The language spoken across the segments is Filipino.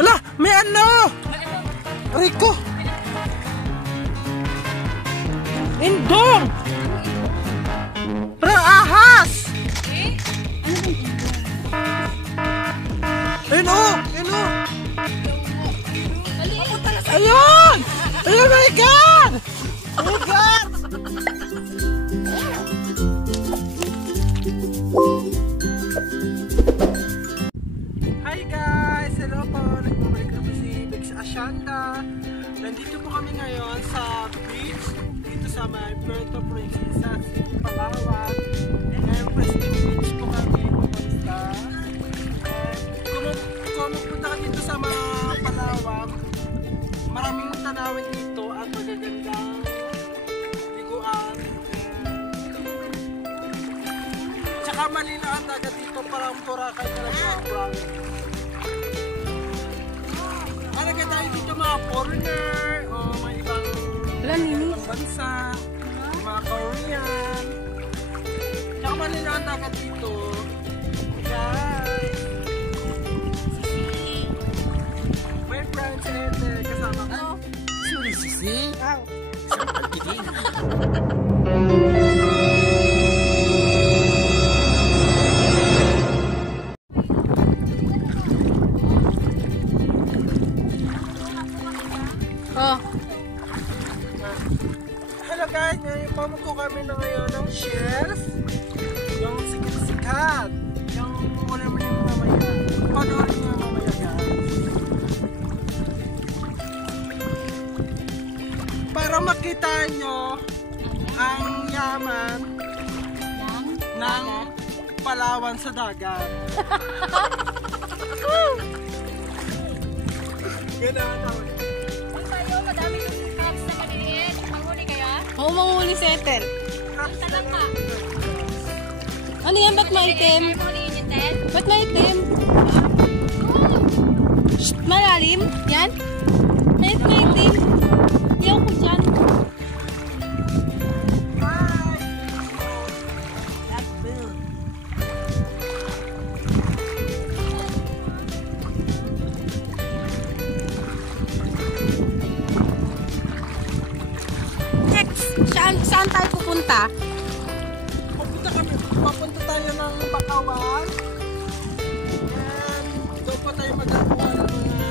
Ala, may ano? Rico. Indong. Parang ahas. Ino. Ayun! Oh my God! Oh my God! Hi guys! Hello po! Nagbabalik kami si Bex Asianda. Nandito po kami ngayon sa beach dito sa may Puerto Princesa, Palawan. And Preston Beach po kami pumunta. And kung pupunta ka dito sa mga Palawan, maraming tanawin dito at magagandang liguan. Tsaka malinaw ang dagat dito, parang Boracay talaga. Talaga tayo dito mga foreigner o mga ibang bansa, mga Korean. Tsaka malinaw ang dagat dito. Guys! My friends and kasama ko. Sorry, Sisi. Sampai kidding. Hello guys, ngayon pamako kami na ngayon ng chef. Yung sikat-sikat. Yung wala mo yung mamaya. Panoorin mo yung mamaya guys. Para makita nyo ang yaman ng Palawan sa dagat. Gano'n tawag. Madami yung crabs na maliliit. Manghuli kaya? Oo, manghuli si Ethel. Punta lang ka. Ano yan? Ba't maitim? Ba't maitim? Malalim? Yan? Maitim? Ayaw ko dyan. Saan tayo pupunta? Papunta tayo ng Bakawan. And doon pa tayo magagawa ng mga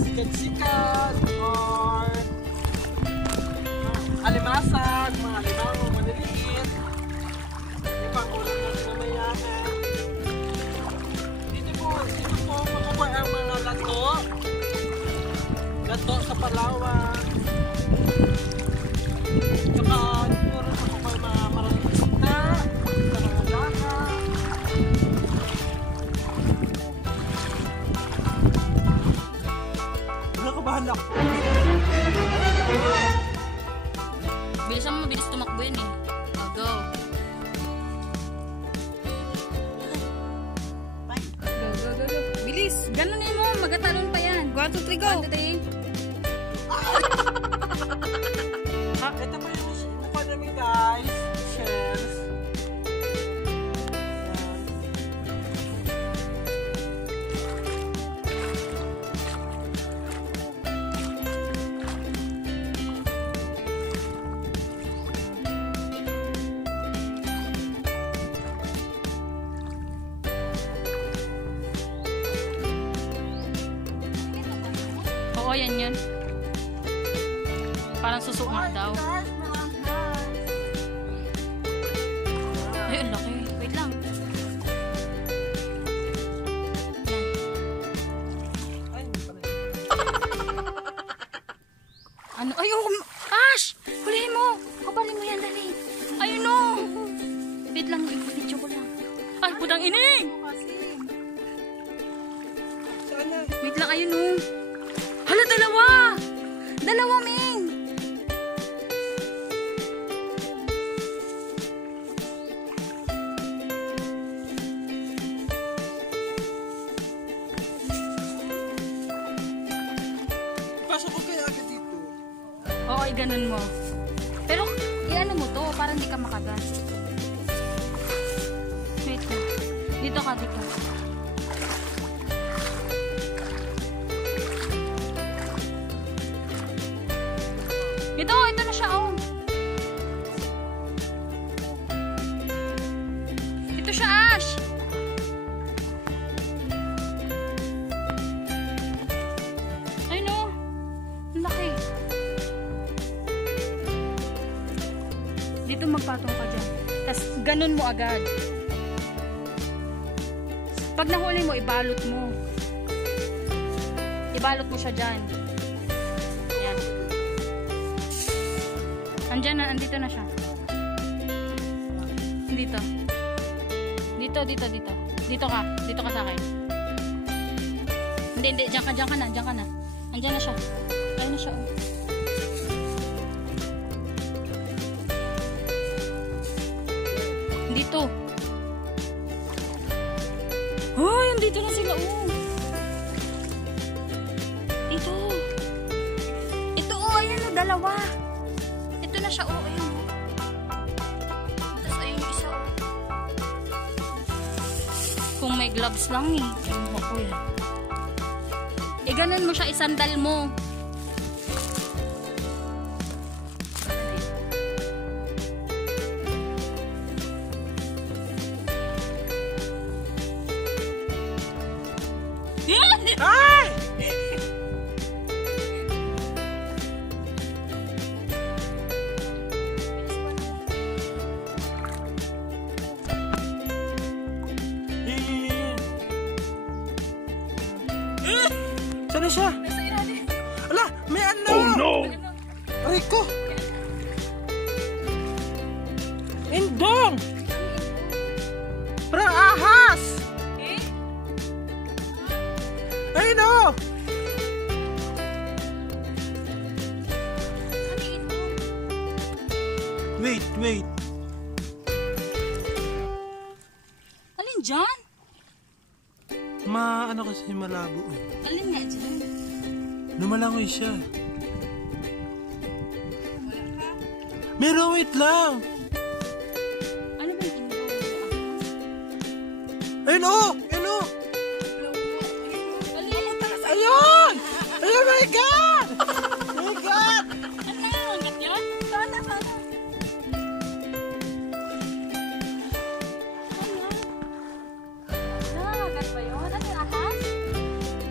sikat-sikat or alimasag, mga alimango, maliliit. May pangulang natin mamaya. Dito po makukuha ang mga lato. Lato sa Palawan. Tsaka meron ako pa mga maraming isda, sa mga laka. Nakabahan ako. Bilisan mo, mabilis tumakbo yun eh. Oh, go. Go. Bilis. Ganunin mo, magatalon pa yan. 1, 2, 3, go! 1, 2, 3. Ito pa yung mukha namin guys. Shells. Oo, yan yun. Parang susuma daw. Ay, ang laki. Wait lang. Ano? Ay, Ash! Hulihin mo! Kabalin mo yan, dali. Ayun o! Wait lang, i-video ko lang. Ay, putang ining! Wait lang, ayun o. Hala, dalawa! Dalawa, Ming! Pasok ko kaya agad dito. Oo, ganun mo. Pero, i-ano mo to, para hindi ka makagat. Wait lang. Dito ka, dito. magpatong ka dyan. Tapos ganun mo agad. Pag nahuli mo, ibalot mo. Ibalot mo siya dyan. Yan. Andyan na, andito na siya. Dito. Dito. Dito ka sa akin. Hindi, diyan ka na. Andyan na siya. Ayun na siya. Dito. Hoy, andito na sila. Dito. Ito, ayan na, dalawa. Ito na siya, ayun. Tapos ayun yung isa, Kung may gloves lang, ganon mo siya, isandal mo. Ay! Saan na siya? Ala, may ano! Oh no! Aray ko! Indong! Parang ahas! Ay no! Wait. Alin dyan? Ano kasi malabo eh. Alin nga dyan? Lumalangoy siya. Meron, wait lang. Ano ba yung Ayun oh! Ayun oh! Alin? Ayun! Oh my God! Oh my God! Ano nangangagat yan? Sana. Nangangagat ba yun? Ano yung ahas?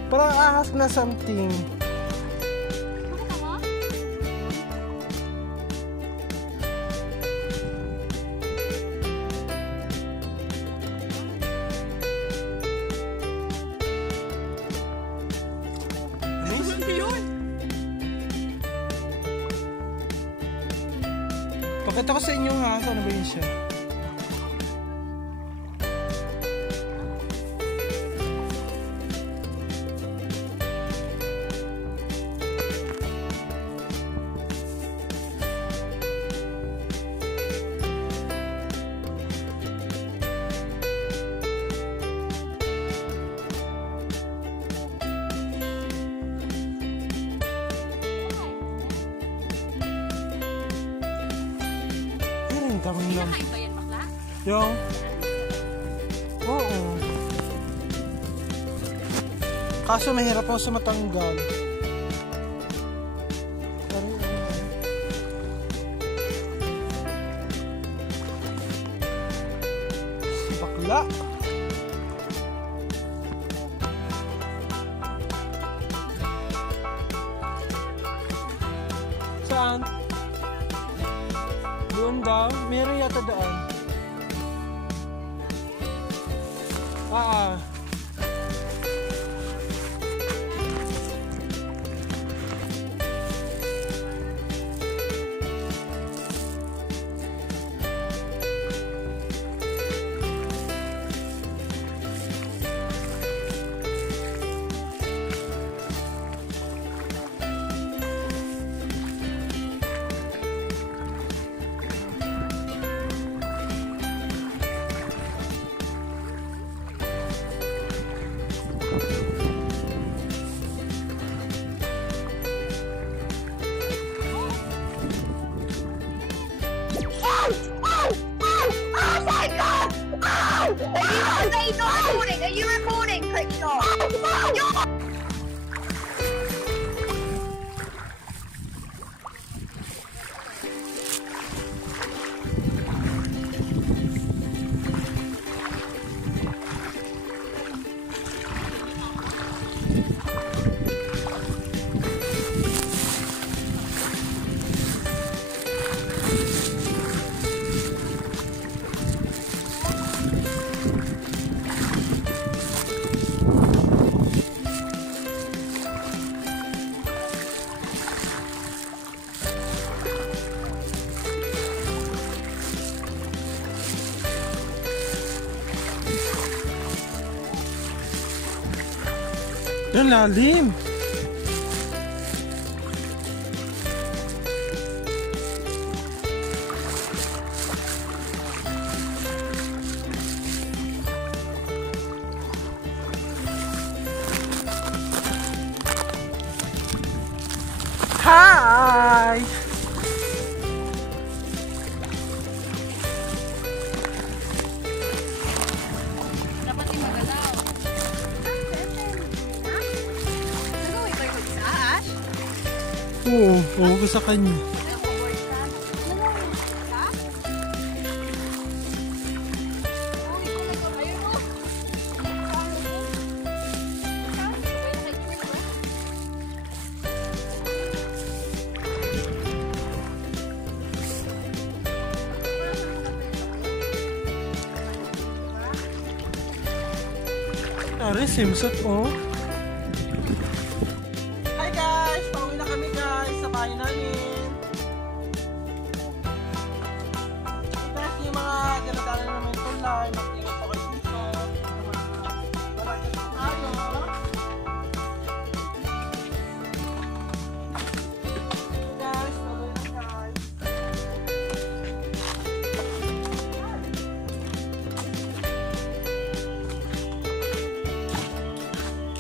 Parang ahas na something. Bakit ako? Pakita ko sa inyo ha, ano ba yun siya? Daming lang. Kinakain ba yan, bakla? Yung? Oo. Kaso mahirap ako sa matanggal. Bakla. Saan? Doon daw? Meron yata doon. Ang lalim. Hi! Dapat yung magalaw. Nagawin ba yung isa, Ash? Oo, ko sa kanya. Ari, simsot oh. Hi guys! Pauwi na kami guys sa bahay namin. Guys, yung mga dinadala namin tulay, mag-ingat pa kayo dito. Malakas na tayo. Guys, pauwi na guys.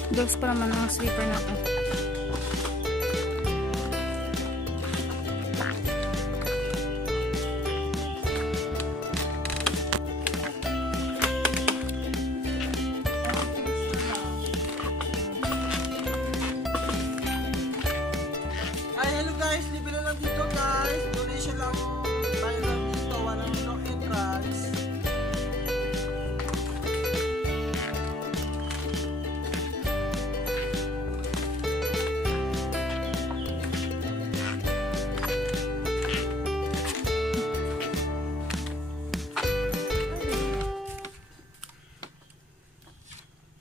Dogs pa naman ang sleeper na ako. Ay, hello guys! Libre na lang dito guys. Donation lang. Tayo lang dito. Walang no entrance.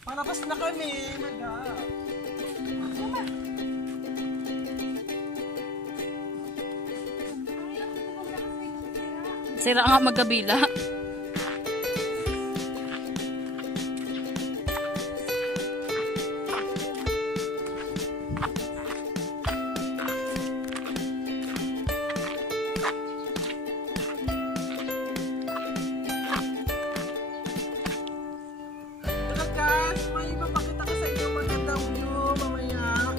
Palabas na kami. Sira nga magkabila. Guys, may ipapakita ko sa inyo magandang view mamaya.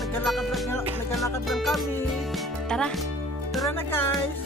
Naglalakad lang kami. Tara. Tara na guys.